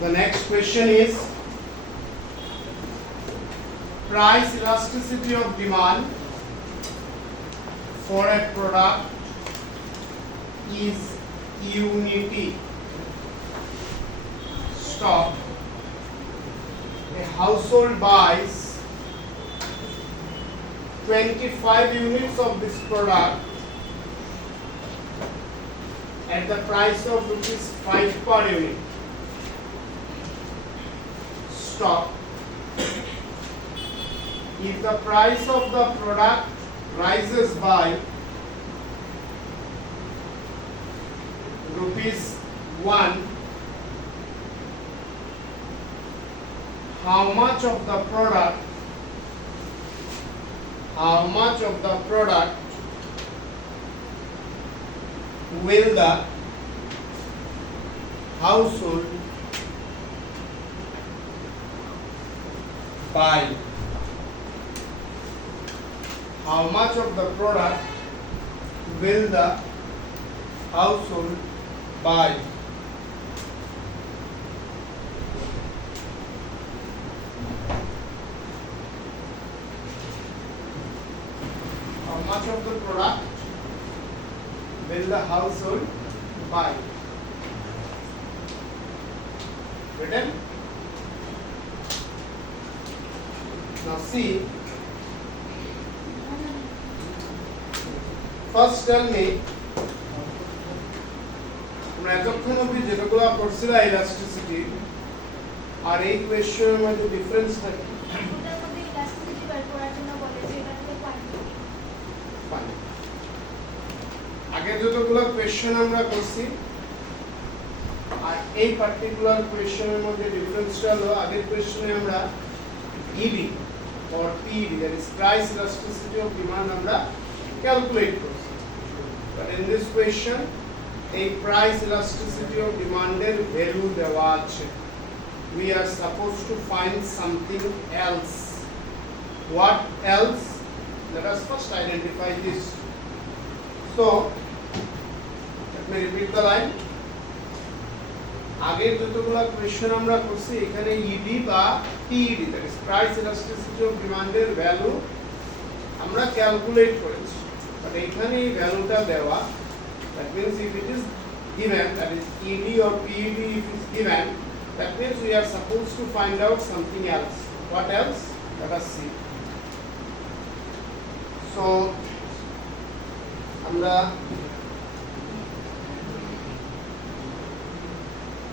The next question is price elasticity of demand for a product is unity. Stop. A household buys 25 units of this product at the price of rupees 5 per unit. Stop. If the price of the product rises by rupees 1, how much of the product will the household buy? How much of the product will the household buy? How much of the product will the household buy? Written? Now see. First tell me, তোমরা এতক্ষণ অবধি যেগুলো করছিলে ইলাস্টিসিটি আর এই কোয়েশ্চেনের মধ্যে ডিফারেন্সটা কি? ওটার মধ্যে ইলাস্টিসিটি বের করার জন্য বলে যে এটাকে পানি। আগে যতগুলো কোয়েশ্চেন আমরা করছি আর এই পার্টিকুলার কোয়েশ্চেনের মধ্যে ডিফারেন্সটা হলো আগের কোয়েশ্চেনে আমরা ED or PED, that is price elasticity of demand আমরা ক্যালকুলেট করছি। But in this question, a price elasticity of demand এর ভ্যালু দেওয়া আছে। We are supposed to find something else. What else? Let us first identify this. So, let me repeat the line. আগের যতগুলো কোয়েশ্চেন আমরা করছি এখানে ইডি বা PED, that is price elasticity of demand এর ভ্যালু আমরা ক্যালকুলেট করেছি। But এখানে এই ভ্যালুটা দেওয়া, that means if it is given, that is ED or PED if it is given, that means we are supposed to find out something else. What else? Let us see. So আমরা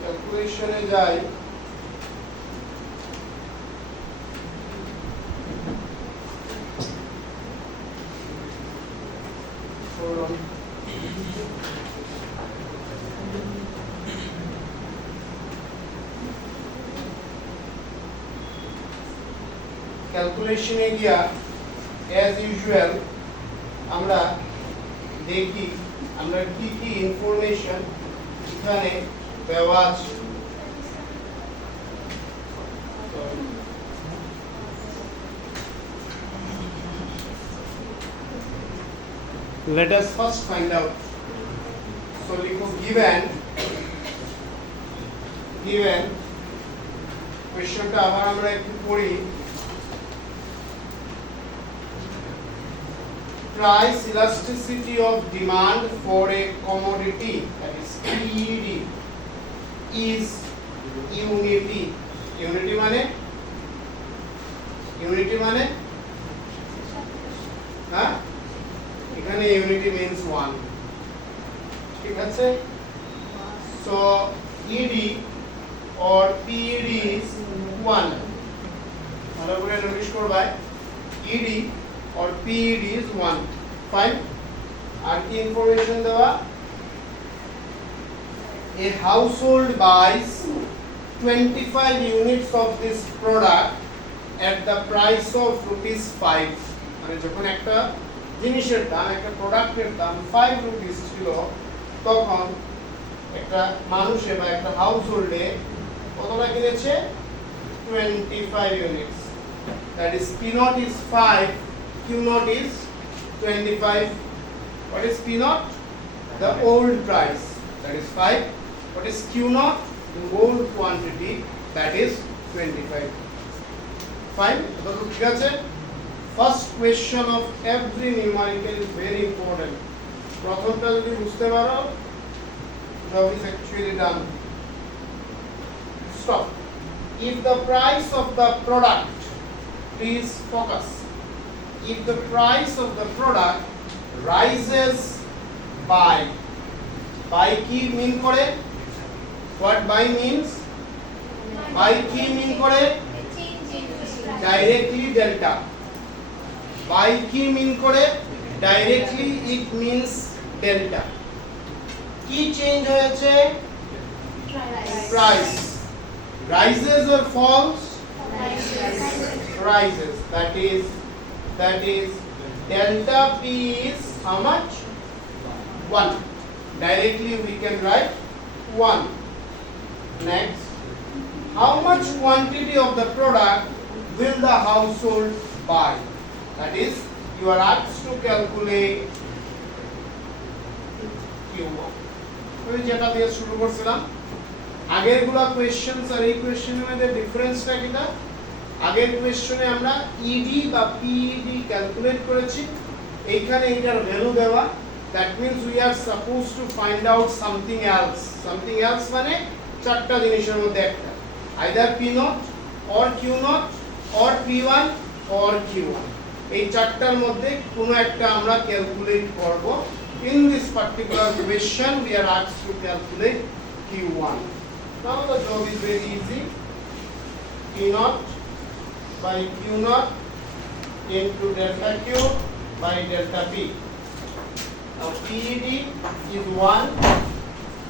ক্যালকুলেশনে যাই। ক্যালকুলেশনে গিয়া as usual আমরা দেখি আমরা কি কি ইনফরমেশন এখানে দেওয়া আছে। Let us first find out. So লিখো given কোয়েশ্চনটা আবার আমরা একটু পড়ি। Price elasticity of demand for a commodity, that is PED, is unity. Unity মানে হ্যাঁ, এখানে unity means 1, ঠিক আছে? So ED or PED is 1. ভালো করে নোটিস করবা, ED or PED is 1. Fine. আর কি ইনফরমেশন দেওয়া? A household buys 25 units of this product at the price of rupees 5. মানে যখন একটা জিনিসের দাম, একটা প্রোডাক্টের দাম 5 রুপিস ছিল, তখন একটা মানুষে বা একটা হাউসহোল্ডে কতটা কিনেছে? 25 units. That is P naught is 5, Q naught is 25. What is P naught? The old price. That is 5. What is Q naught? whole quantity, that is 25. Fine, so ঠিক আছে? First question of every numerical is very important. প্রথমটা যদি বুঝতে পারো, job is actually done. Stop. If the price of the product, please focus. If the price of the product rises by কি mean করে? What by means? By কি mean করে? Directly delta. By কি mean করে? Directly it means delta. কি change হয়েছে? Price. Rises or falls? Rises. That is delta P is how much? 1. Directly we can write 1. Next, how much quantity of the product will the household buy? That is, you are asked to calculate Q1. আমি যেটা দিয়ে শুরু করছিলাম, আগেরগুলো কোশ্চেনস আর এই কোশ্চেনের মধ্যে ডিফারেন্সটা কিটা? আগের কোশ্চেনে আমরা ইডি বা পিইডি ক্যালকুলেট করেছি, এইখানে এটার ভ্যালু দেওয়া, that means we are suppose to find out something else মানে চারটা জিনিসের মধ্যে একটা, either P naught or Q naught or P one or Q one, এই চারটার মধ্যে কোনো একটা আমরা ক্যালকুলেট করব। In this particular question we are asked to calculate Q1. Now the job is very easy. P naught by Q naught into delta Q by delta P. Now PED is 1,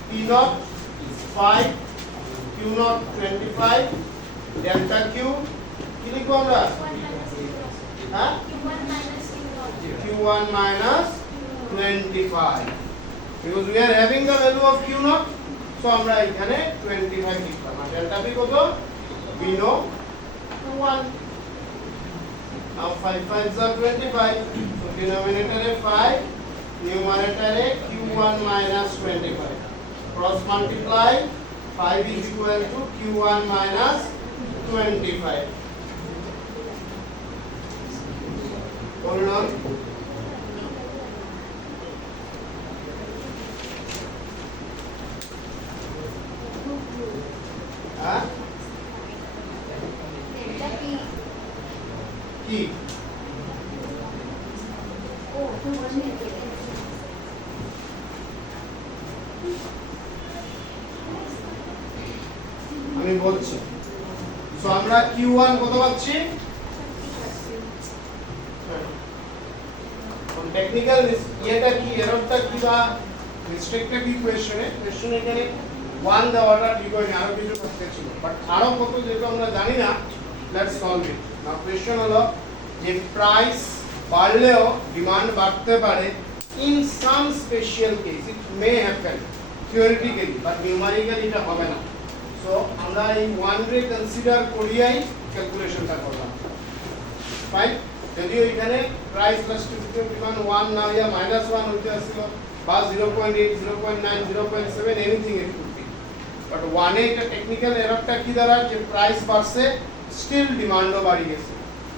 P naught is 5, Q naught 25, delta Q কি লিখব আমরা? হ্যাঁ? Q1 minus 25, because we are having the value of Q naught, so আমরা এখানে 25 লিখলাম। আর delta P কত? We know 1. Now 5 5s are 25, so denominator A 5, numerator A Q1 minus 25, cross multiply, 5 is equal to Q1 minus 25. Hold on. কি আমি বলছি, সো আমরা Q1 কত পাচ্ছি? টেকনিক্যাল এটা কি, এররটা কি বা মিস্টেকটা কি কোশ্চেনে এখানে 1 দেওয়াটা ঠিক হয়নি, আরো কিছু করতে ছিল, বাট আরো কত যেটা আমরা জানি না, let's solve it. Now question হলো যে প্রাইস বাড়লেও ডিমান্ড বাড়তে পারে, in some special case it may happen theoretically, but numerically এটা হবে না। সো আমরা এই 1 রে কনসিডার করিয়াই ক্যালকুলেশনটা করলাম। ফাইন, যদিও এখানে প্রাইস ইলাস্টিসিটি ডিমান্ড 1 না হইয়া -1 হইতে আসছিল, বা 0.8 0.9 0.7 anything it could be, but 1 এ এটা টেকনিক্যাল এররটা কি দাঁড়ায় যে প্রাইস বাড়ছে স্টিল ডিমান্ডও বাড়ি গেছে,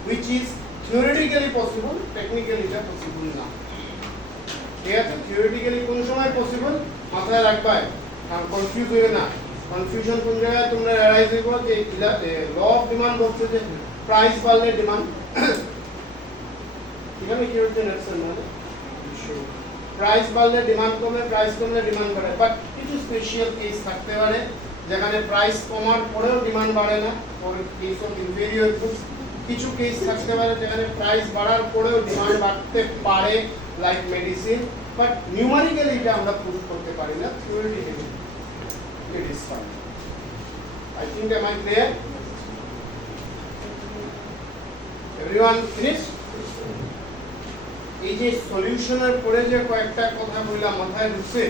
which is theoretically possible, technically এটা পসিবল না। ঠিক আছে, theoretically কোন সময় পসিবল মাথায় রাখবা, কারণ কনফিউজ হইবে না। কনফিউশন কোন জায়গায় তোমরা রিয়ালাইজ করবে যে ল অফ ডিমান্ড বলছে যে প্রাইস বাড়লে ডিমান্ড, এখানে কি হচ্ছে নেক্সট মানে প্রাইস বাড়লে ডিমান্ড কমে, প্রাইস কমলে ডিমান্ড বাড়ে, বাট কিছু স্পেশাল কেস থাকতে পারে যেখানে প্রাইস কমার পরেও ডিমান্ড বাড়ে না, for case of inferior goods. কিছু কেস থাকতে পারে যেখানে প্রাইস বাড়ার পরেও ডিমান্ড বাড়তে পারে, লাইক মেডিসিন, বাট নিউমেরিক্যালি এটা আমরা প্রুফ করতে পারি না, theoretically it is fine. I think am I clear? Everyone finished? এই যে সলিউশনের পরে যে কয়েকটা কথা বললাম মাথায় ঢুকছে,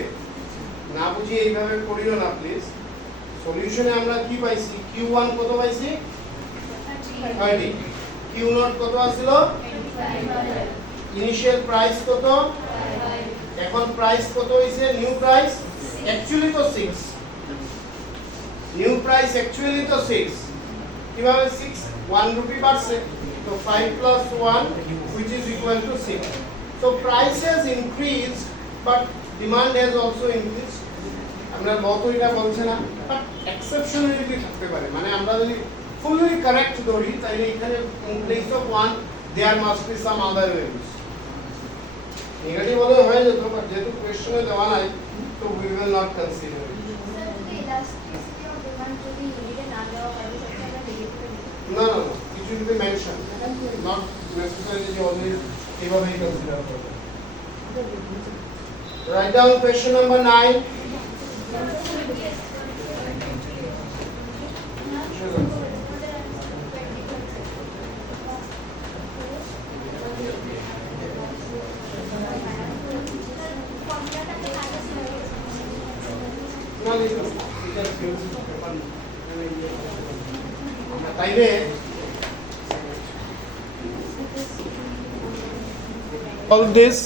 না বুঝি এইভাবে করিও না প্লিজ। সলিউশনে আমরা কি পাইছি? Q1 কত পাইছি? 30। Q0 কত আসছিল? ইনিশিয়াল প্রাইস কত? এখন প্রাইস কত হইছে? নিউ প্রাইস অ্যাকচুয়ালি তো 6, নিউ প্রাইস অ্যাকচুয়ালি তো 6 কিভাবে 6 1 রুপি বাড়ছে তো 5 plus 1 which is equal to 6 so price has increased but demand has also increased আমরা ল তো এটা বলছে না বাট এক্সেপশনালিটি থাকতে পারে মানে আমরা যদি ফুললি কারেক্ট ধরি তাহলে এখানে in place of 1 there must be some other values negative হলে হয়ে যেত বাট যেহেতু কোশ্চেনে দেওয়া নাই তো we will not consider it sir যদি ইলাস্টিসিটি অফ ডিমান্ড যদি ইউনিটে না দেওয়া হয় সেটা আমরা negative No, no, no. It should be mentioned. Not necessarily you always evaluate consider further. Write down question number 9. No, this is তাইলে all this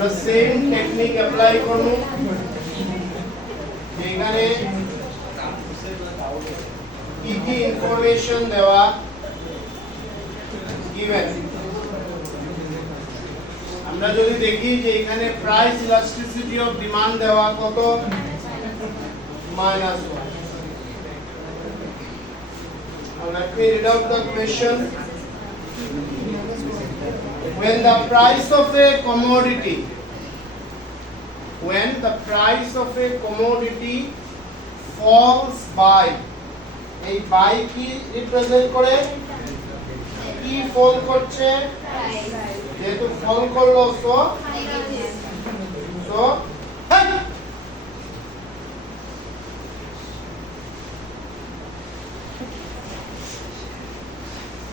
the same technique apply করব এখানে কি কি ইনফরমেশন দেওয়া given আমরা যদি দেখি যে এখানে প্রাইস ইলাস্টিসিটি অফ ডিমান্ড দেওয়া কত -1 Now let me read out the question. When the price of a commodity falls by এই by কি রিপ্রেজেন্ট করে কি ফল করছে যেহেতু ফল করলো so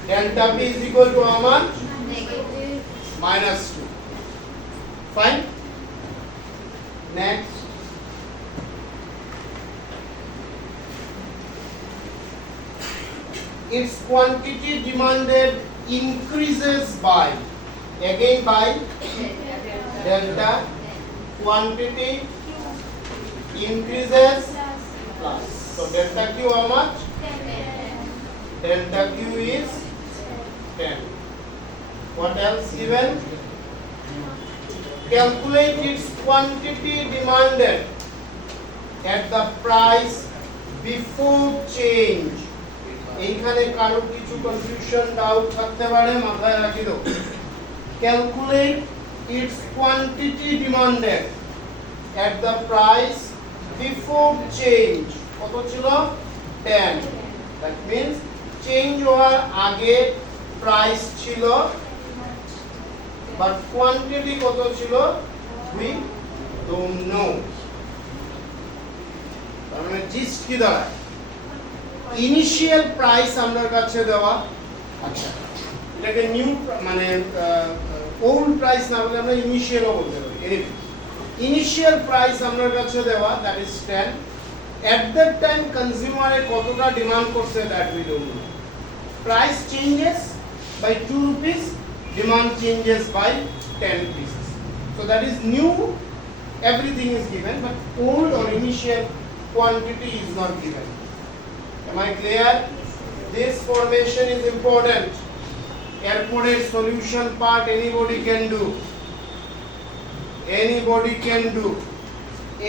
delta p is equal to how much? -2. Fine. Next. Its quantity demanded increases by again by delta quantity increases plus. So delta q how much? Delta q is 10. What else given? Calculate its quantity demanded at the price before change. এইখানে কারো কিছু confusion doubt থাকতে পারে মাথায় রাখি দাও Calculate its quantity demanded at the price before change. কত ছিল 10. That means change হওয়ার আগে প্রাইস ছিল বাট কোয়ান্টিটি কত ছিল we don't know তার মানে জিস্ট কি দাঁড়ায় ইনিশিয়াল প্রাইস আমাদের কাছে দেওয়া আচ্ছা এটাকে নিউ মানে ওল্ড প্রাইস না বলে আমরা ইনিশিয়ালও বলতে পারি এনিওয়ে ইনিশিয়াল প্রাইস আমাদের কাছে দেওয়া that is 10 at that time কনজিউমারে কতটা ডিমান্ড করছে that we don't know price changes by 2 rupees demand changes by 10 pieces so that is new everything is given but old or initial quantity is not given am I clear this formation is important airport solution part anybody can do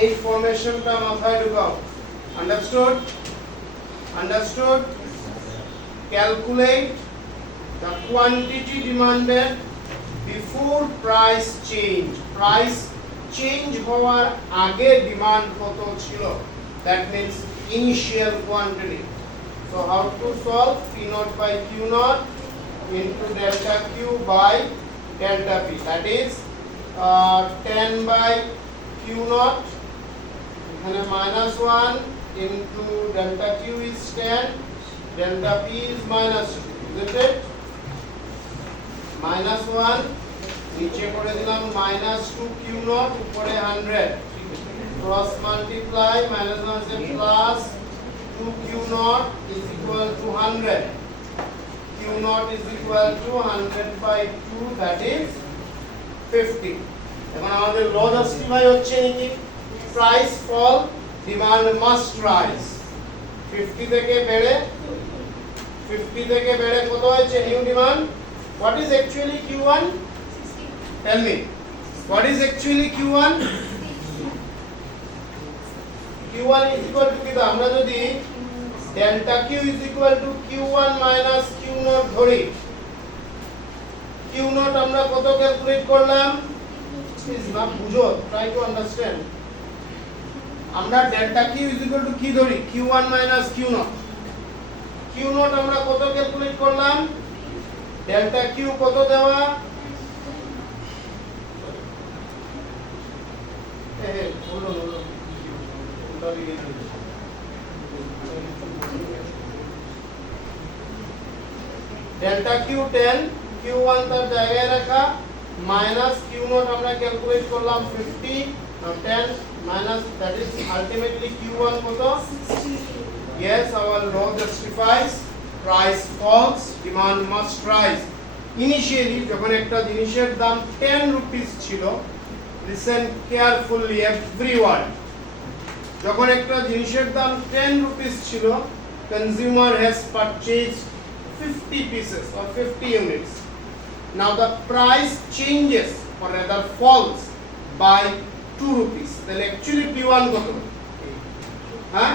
এই ফরমেশনটা মাথায় ঢুকাও understood calculate the quantity demanded before price change হওয়ার আগে ডিমান্ড কত ছিল that means initial quantity so how to solve P naught by Q naught into delta Q by delta P that is 10 by Q naught এখানে -1 into delta Q is 10 delta P is -2 isn't it -1 নিচে করে দিলাম -2 Q naught উপরে 100 cross multiply -1 से plus 2 Q naught is equal to 100 Q naught is equal to 100 by 2 that is 50 এখন আমাদের ল justify হচ্ছে নাকি price fall demand must rise 50 থেকে বেড়ে কত হয়েছে new demand what is actually q1 tell me what is actually q1 q1 is equal to কি তো আমরা যদি delta q is equal to q1 minus q0 ধরি q0 আমরা কত ক্যালকুলেট করলাম প্লিজ না বুঝো ট্রাই টু আন্ডারস্ট্যান্ড আমরা delta q is equal to কি ধরি q1 minus q0 q0 আমরা কত ক্যালকুলেট করলাম ডেল্টা q কত দেওয়া বলো ডেল্টা q 10 q1 তার জায়গায় রাখা মাইনাস q0 আমরা ক্যালকুলেট করলাম 50 now 10 minus that is ultimately q1 কত yes our law justifies price falls demand must rise initially যখন একটা জিনিসের দাম 10 rupees ছিল listen carefully everyone যখন একটা জিনিসের দাম 10 rupees ছিল consumer has purchased 50 pieces or 50 units now the price changes or rather falls by 2 rupees then actually p1 কত হ্যাঁ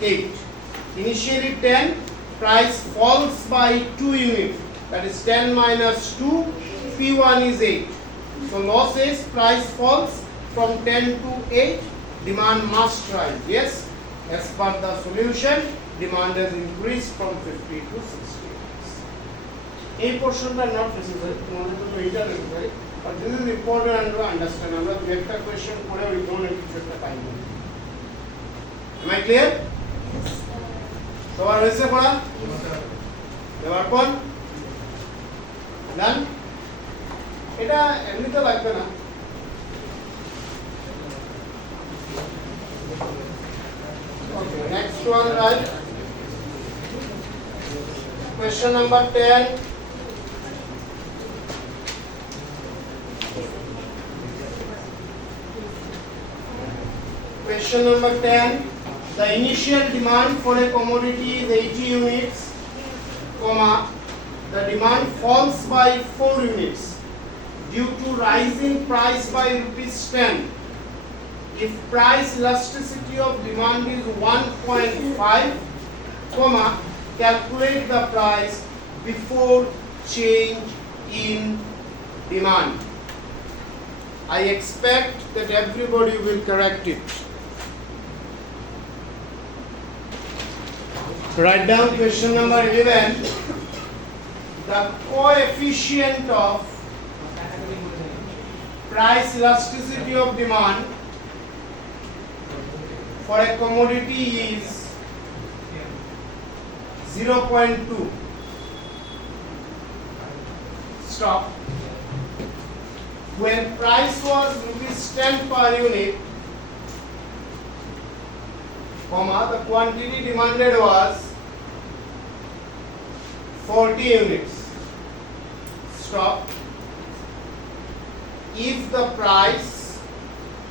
8 initially 10 price falls by 2 units that is 10 minus 2 p1 is 8 so law says price falls from 10 to 8 demand must rise yes as per the solution demand has increased from 50 to 60 এই পোরশনটা not necessary তোমাদের জন্য এটা necessary but this is important to understand আমরা একটা কোশ্চেন করে ওই ধরনের কিছু একটা পাইব am I clear সবার হয়েছে পড়া এবার পর ডান এটা এমনিতে লাগবে না okay next one right question number 10 question number 10 the initial demand for a commodity is 80 units comma the demand falls by 4 units due to rising price by rupees 10 if price elasticity of demand is 1.5 comma calculate the price before change in demand I expect that everybody will correct it write down question number 11 the coefficient of price elasticity of demand for a commodity is 0.2 stop when price was rupees 10 per unit comma the quantity demanded was 40 units stop if the price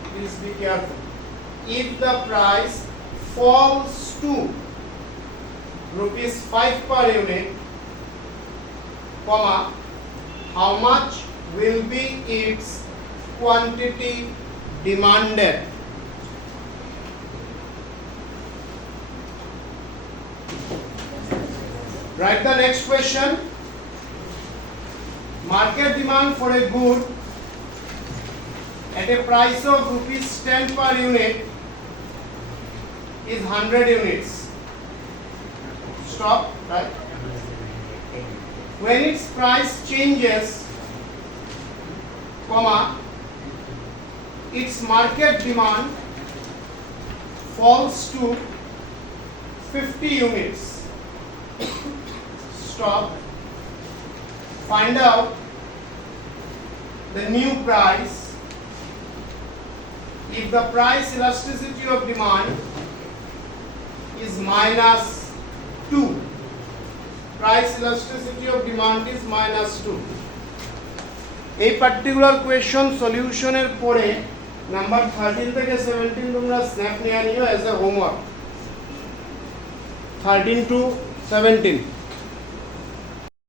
please be careful if the price falls to rupees 5 per unit comma how much will be its quantity demanded write the next question market demand for a good at a price of rupees 10 per unit is 100 units stop right when its price changes comma its market demand falls to 50 units stop find out the new price if the price elasticity of demand is minus 2 price elasticity of demand is minus 2 এই particular question সলিউশনের পরে নাম্বার 13 থেকে 17 তোমরা স্ন্যাপ নিয়ে নিও as a homework. 13 to 17